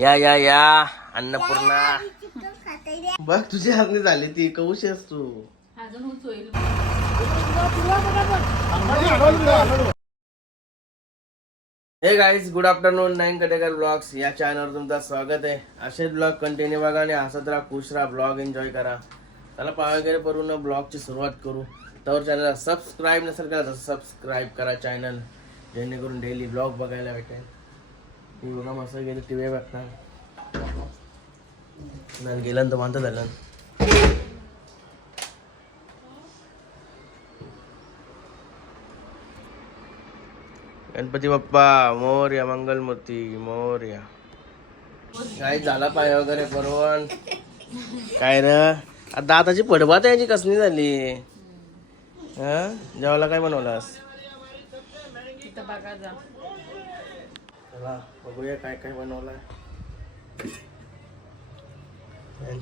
या या या. अन्नपूर्णा. बघ तुझी हातनी झाली ती. कौशी तू? हे गाईज गुड आफ्टरनून नाईन कटेकर ब्लॉग्स या चॅनलवर तुमचं स्वागत आहे. असे ब्लॉग कंटिन्यू बघा आणि हसत राहा खुश राहा ब्लॉग एन्जॉय करा. त्याला पाय वगैरे करून ब्लॉगची सुरुवात करू. तर चॅनलला सबस्क्राईब नसेल करा सबस्क्राईब करा चॅनल जेणेकरून डेली ब्लॉग बघायला भेटेल. मी बघा मस्त गेली टी व्ही बघता नाही गेलं तर मानतं झालं गणपती बाप्पा मोर्या मंगलमूर्ती मोर्या. काय झाला पाय वगैरे परवण काय र? आता दाताची पडबात याची कसली झाली? हा? जेवायला काय बनवलास? चला बघूया काय काय बनवलाय.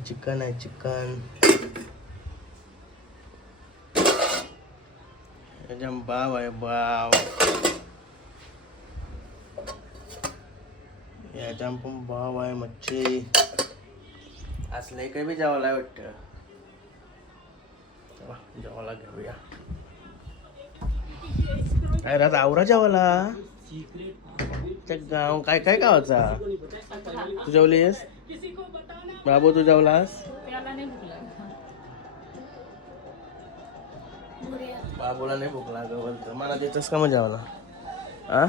चिकन आहे चिकन एकदम बाव आहे बाव याच्या पण भाव आहे मच्छी. असले काही बी जेवायला वाटत. चला जेवायला घेऊया. काय रात आवरा जेवायला? त्या गाव काय काय गावाचा? तू जेवलीस बाबू तू जेवलास बाबूला नाही भूक लागत मला देतस का म्हणजे मग जेवायला हा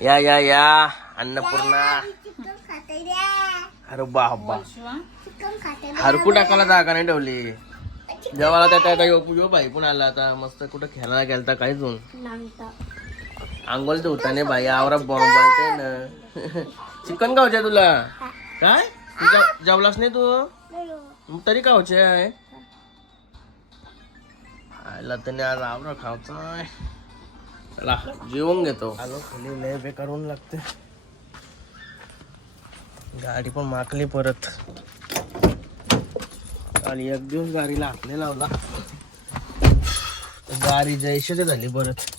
या या या. अन्नपूर्णा. अरे बाबा. हरकू टाकायला जागा नाही ठेवली. जेव्हा त्या त्या यो पण आला आता. मस्त कुठं खेळायला गेलता काय होऊन. आंघोळ धुताने बाई आवरा बॉम्ब बोलते ना. चिकन खावचे तुला? काय? जेवलास नाही तू? तरी खावचे आहे. आयला त्याने आज आवरा खावचा चला जेवून घेतो. आलो खाली लय बेकार होऊन लागते गाडी पण माकली परत. आणि एक दिवस गाडीला हाकले लावला. गाडी जैशाची झाली परत.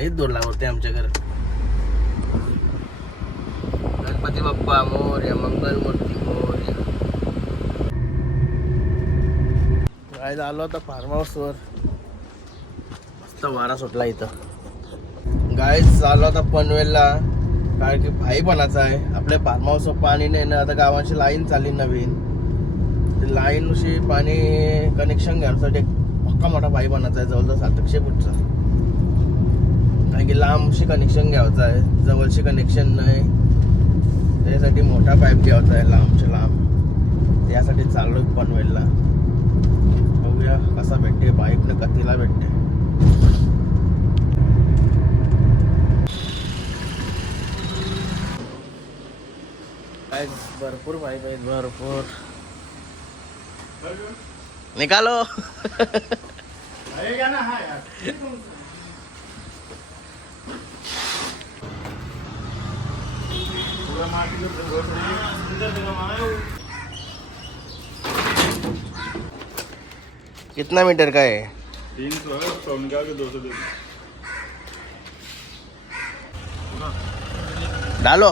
लईच दूर लावते आमच्या घर. गणपती बाप्पा मोर्या मंगलमूर्ती मोर्या. आज झालं आता फार्म हाऊसवर मस्त वारा सुटला इथं. गाय चालू आता पनवेलला. कारण की भाईपणाचा आहे. आपल्या फार्म हाऊसवर पाणी नाही ना आता गावाची लाईन चालली नवीन. ते लाईन पाणी कनेक्शन घ्यायसाठी एक पक्का मोठा भाईपणाचा आहे जवळजवळ सातशे फूटचा. कारण की लांबशी कनेक्शन घ्यायचं आहे. जवळशी कनेक्शन नाही. त्यासाठी मोठा पाईप घ्यायचा आहे लांबचे लांब. त्यासाठी चाललो पनवेलला. बघूया कसा भेटते. पाईप कथीला भेटते. भरपूर पाईप आहेत. भरपूर. निकालो. कितना मीटर का है? तीन सौ है तो निकाल के दो सौ दे डालो।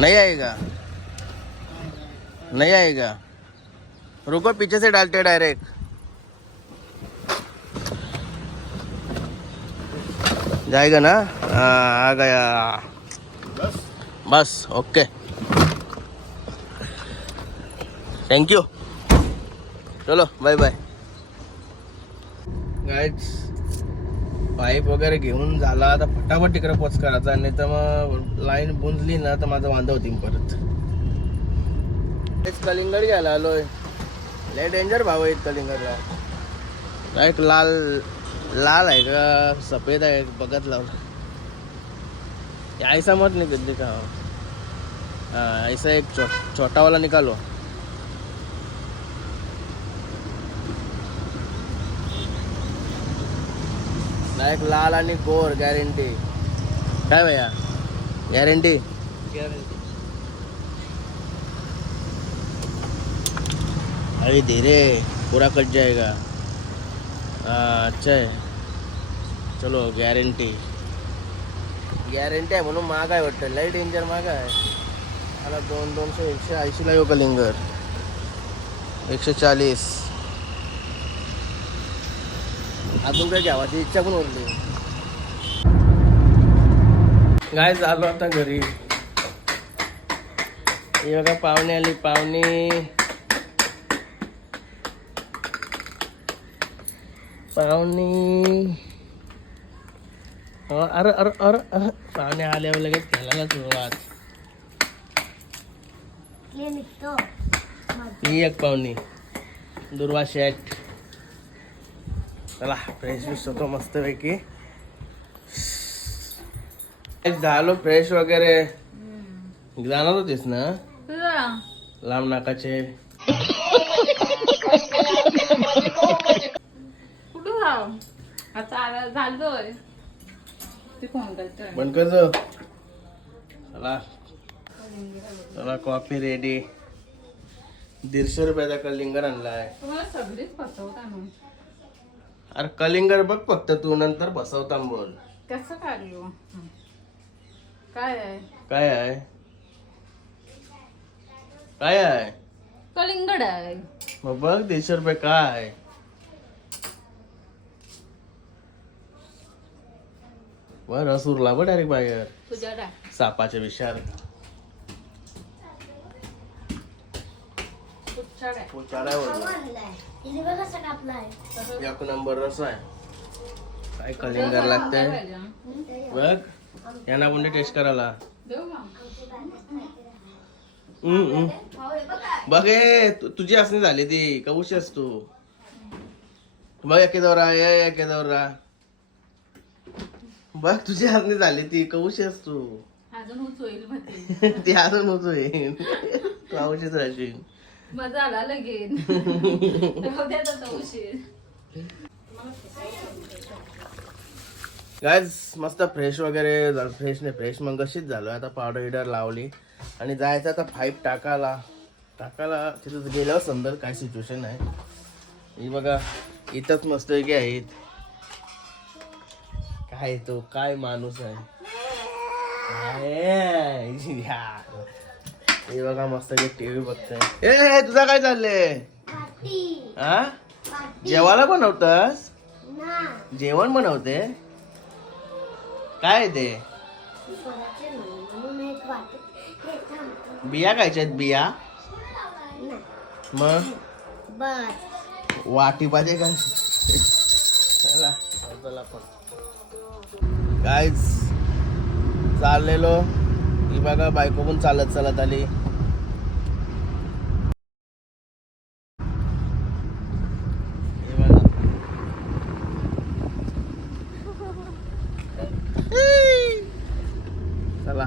नहीं आएगा। नहीं आएगा। रुको पीछे से डालते डायरेक्ट जाएगा ना? हाँ, आ गया। बस ओके. थँक्यू चलो बाय बाय गाईज पाईप वगैरे घेऊन झाला आता फटाफट तिकडे पोच करायचा. नाही तर मग लाईन बुंजली ना तर माझं वांदा होती परत. तेच कलिंगड घ्यायला आलोय. लय डेंजर भाव आहेत कलिंगडला. काय एक लाल लाल आहे का? सफेद आहे बघत लावलं. ऐसा मत नहीं दिल्ली का हाँ ऐसा एक छो, छोटा वाला निकालो। एक लाल आणि गोर गॅरंटी काय भैया? गॅरंटी अरे धीरे पूरा कट जाएगा। हाँ अच्छा है। चलो गारंटी गॅरंटी आहे म्हणून महाग आहे वाटतं. लय डेंजर महाग आहे. मला दोन दोनशे एकशे ऐंशीला येऊ कलिंगर एकशे चाळीस. अजून काय घ्यावाची इच्छा पण उरली काय चालू आता घरी. हे बघा पाहुणे आली. पाहुणे. पाहुणे. अरे अरे अरे अरे पाहुणे आल्यावर लगेच खेळायला सुरुवात. हे एक पाहुणी दुर्वा शेट चला फ्रेश विश होतो मस्तपैकी. झालो फ्रेश वगैरे. जाणार होतीस ना? लांब नाकाचे. कुठं झालोय. ते फोन चला. चला कॉफी रेडी दीडशे रुपयाचा कलिंगर आणलाय. तुम्हाला सगळीच फसवता मग अरे कलिंगर बघ फक्त तू नंतर बसवता बोल. कसं हं. काय आहे? काय आहे? काय आहे? कलिंगड आहे. मग बघ दीडशे रुपये काय बर रस उरला बघ डायरेक्ट बाहेर. तुझ्या सापाच्या कापलाय. एक नंबर रस आहे. काय कलिंगर लागतंय? पाहिजे हं? बघ यांना कोणती टेस्ट करायला? देऊ का हम्म, हम्म. बघ ए तु- तुझी असणी झाली ती. कौशी आहेस तू. बघ एके दौरा ये एके दौरा. बघ तुझी हसणी झाली ती कौशी आहेस तू? अजून उच होईल ती अजून तू औषध राहशील मजा आला आता उशीर. गायज मस्त फ्रेश वगैरे फ्रेश नाही फ्रेश मग कशीच झालो. आता पावडर इडर लावली. आणि जायचं आता फाईप टाकायला. टाकायला तिथं गेल्यावर समजेल काय सिच्युएशन आहे. ही बघा इथंच मस्त आहेत. काय तो? काय माणूस आहे. हे बघा मस्त टीव्ही बघताय. ए तुझा काय चाललंय? हा जेवायला बनवतस? जेवण बनवते? काय ते? बिया खायच्या आहेत बिया? मग? वाटी पाहिजे का? चला चला पण कायच चाललेलो. ही बघा बायको पण चालत चालत आली. हे बघा. चला.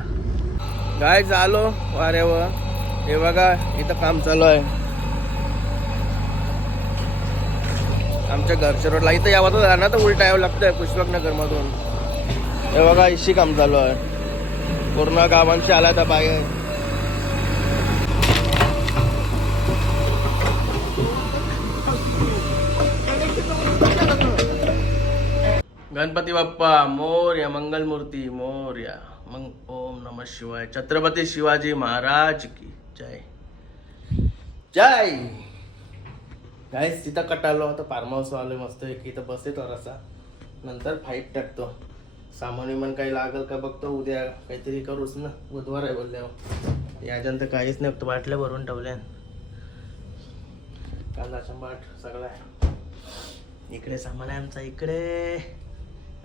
काय चालो वाऱ्यावर. हे बघा इथं काम चालू आहे. आमच्या घरच्या रोडला इथं यावं तर ना तर उलटा यावं लागतंय पुष्पक नगर मधून हे बघा इशी काम चालू आहे. पूर्ण गावांशी आला तर बाहेर गणपती बाप्पा मोर्या मंगलमूर्ती मोर्या. मग ओम नम शिवाय. छत्रपती शिवाजी महाराज की जय. जय! गाईस तिथं कटालो आता फार्म हाऊस आलोय मस्त की इथं बसते थोडासा. नंतर फाईट टाकतो. सामान विमान काही लागल का बघतो उद्या काहीतरी करूच ना. बुधवार आहे बोलल्यावर. याच्यानंतर काहीच नाही बाटल्या भरून ठेवल्या कांदा शंबाट सगळं आहे. इकडे सामान आहे आमचा इकडे.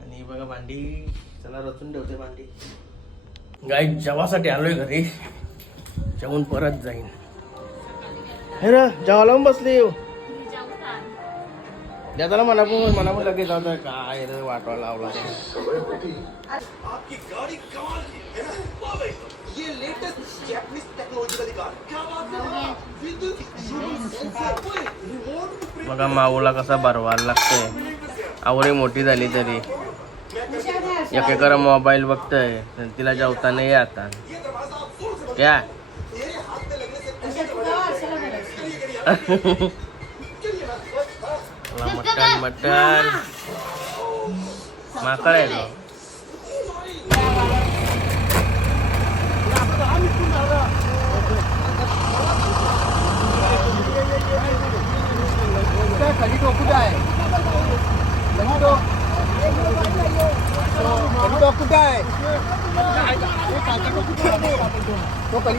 आणि बघा भांडी. चला रचून ठेवते भांडी. गाई जेवासाठी आलोय घरी. जेवून परत जाईन. हे र जेवायला बसले बसली हो. त्याला म्हणा पण म्हणा पण लगेच जाऊ. काय रे वाटवा लावला बघा माऊला कसा बरवायला लागतोय. आवडी मोठी झाली तरी. एकेकर मोबाईल बघतोय तर तिला जेवता नाही आता. क्या? Mutton mutton. माकड आहे तो. खडी कुठं आहे कुठं आहे तो कधी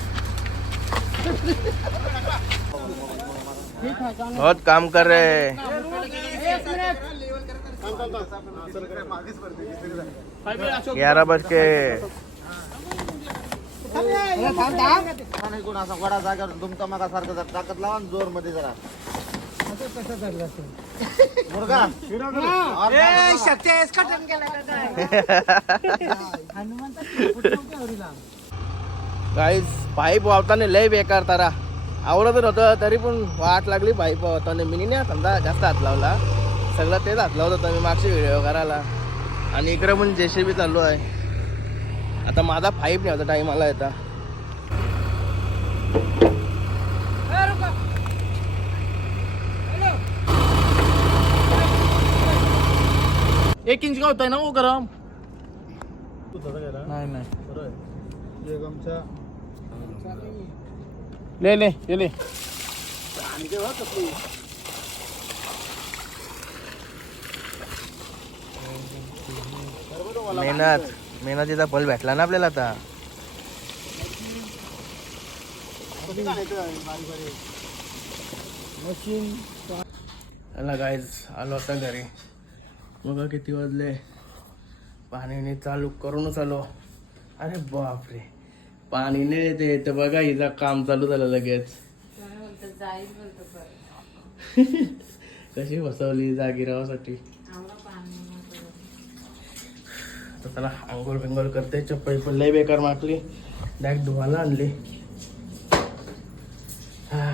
बहुत काम कर रहे ग्यारह बज के। वडा जागेवर दुमका मगा सारखं जर ताकद लावा आणि जोरमध्ये जरा मुर्गा गाईज पाईप वावताना लय बेकार तारा. आवडत होतं तरी पण वाट लागली पाईप वावताना. मी नाही समजा जास्त हात लावला. सगळं तेच हात लावत होतं मी मागची व्हिडिओ करायला. आणि इकडे पण जेसीबी चालू आहे. आता माझा पाईप नाही होता टाईम आला येता एक इंच का होता ना वो गरम? नाही नाही. ले ले ये ले. मेहनत. मेहनतीचा फल भेटला ना आपल्याला आता. चला गायज आलो आता घरी. बघा किती वाजले. पाणी चालू करूनच आलो. अरे बापरे. पाणीने येते तर बघा हिचा काम चालू झालं लगेच. कशी बसवली जागी राहासाठी पाणी. तर त्याला आंघोळ बिंघोळ करते चप्पल पण लय बेकार मागली डायरेक्ट धुवायला आणली. हा.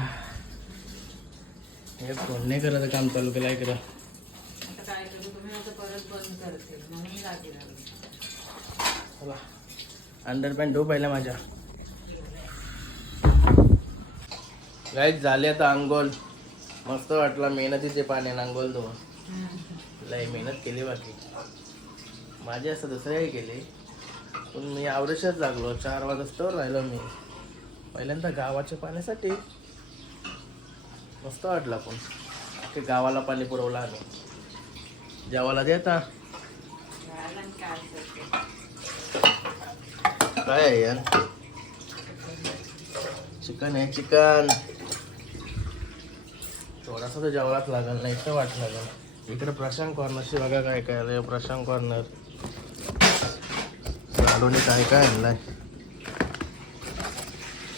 फोन नाही करत काम चालू केलं इकडं. आता काय करू? तुम्ही आता परत बंद करते म्हणून जागी राहिली. चला. अंडर पॅन्ट धो पहिला माझ्या. गाईत झाले आता अंघोळ मस्त वाटला मेहनतीचे पाण्याने अंघोळ धुवून. लय मेहनत केली बाकी. माझे असं दुसऱ्याही केले. पण मी आवडीशच लागलो चार वाजता राहिलो मी. पहिल्यांदा गावाच्या पाण्यासाठी. मस्त वाटलं पण. ते गावाला पाणी पुरवलं आम्ही. जेवायला देता काय आहे यार चिकन आहे चिकन थोडासा तर जेवायलाच लागल नाही तर वाट लागल इकडे प्रशांत कॉर्नरशी बघा काय काय आलंय प्रशांत कॉर्नर लाडूने काय काय आणलंय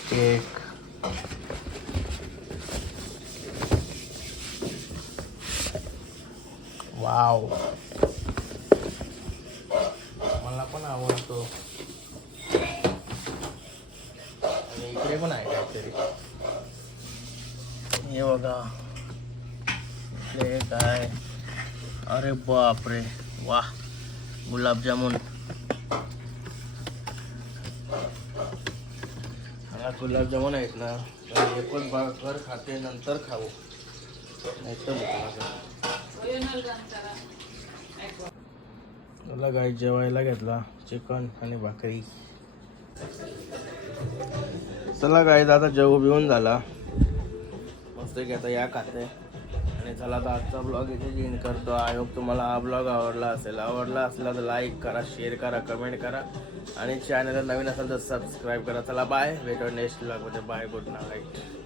केक वाव मला पण आवडतो आणि इकडे पण आहे काहीतरी हे बघा इकडे काय अरे बापरे. वा गुलाबजामुन. हा गुलाबजामुन आहेत ना एकच पण भाकर खाते नंतर खाऊ. नाही मला गाई जेवायला घेतला चिकन आणि भाकरी. चला गाय आता जेव बिवून झाला. मस्त की आता या खाते. आणि चला आता आजचा ब्लॉग इथे जीन करतो. आय होप तुम्हाला हा ब्लॉग आवडला असेल. आवडला असला तर लाईक करा शेअर करा कमेंट करा. आणि चॅनलला नवीन असेल तर सबस्क्राईब करा. चला बाय भेटू नेक्स्ट ब्लॉगमध्ये बाय गुड नाईट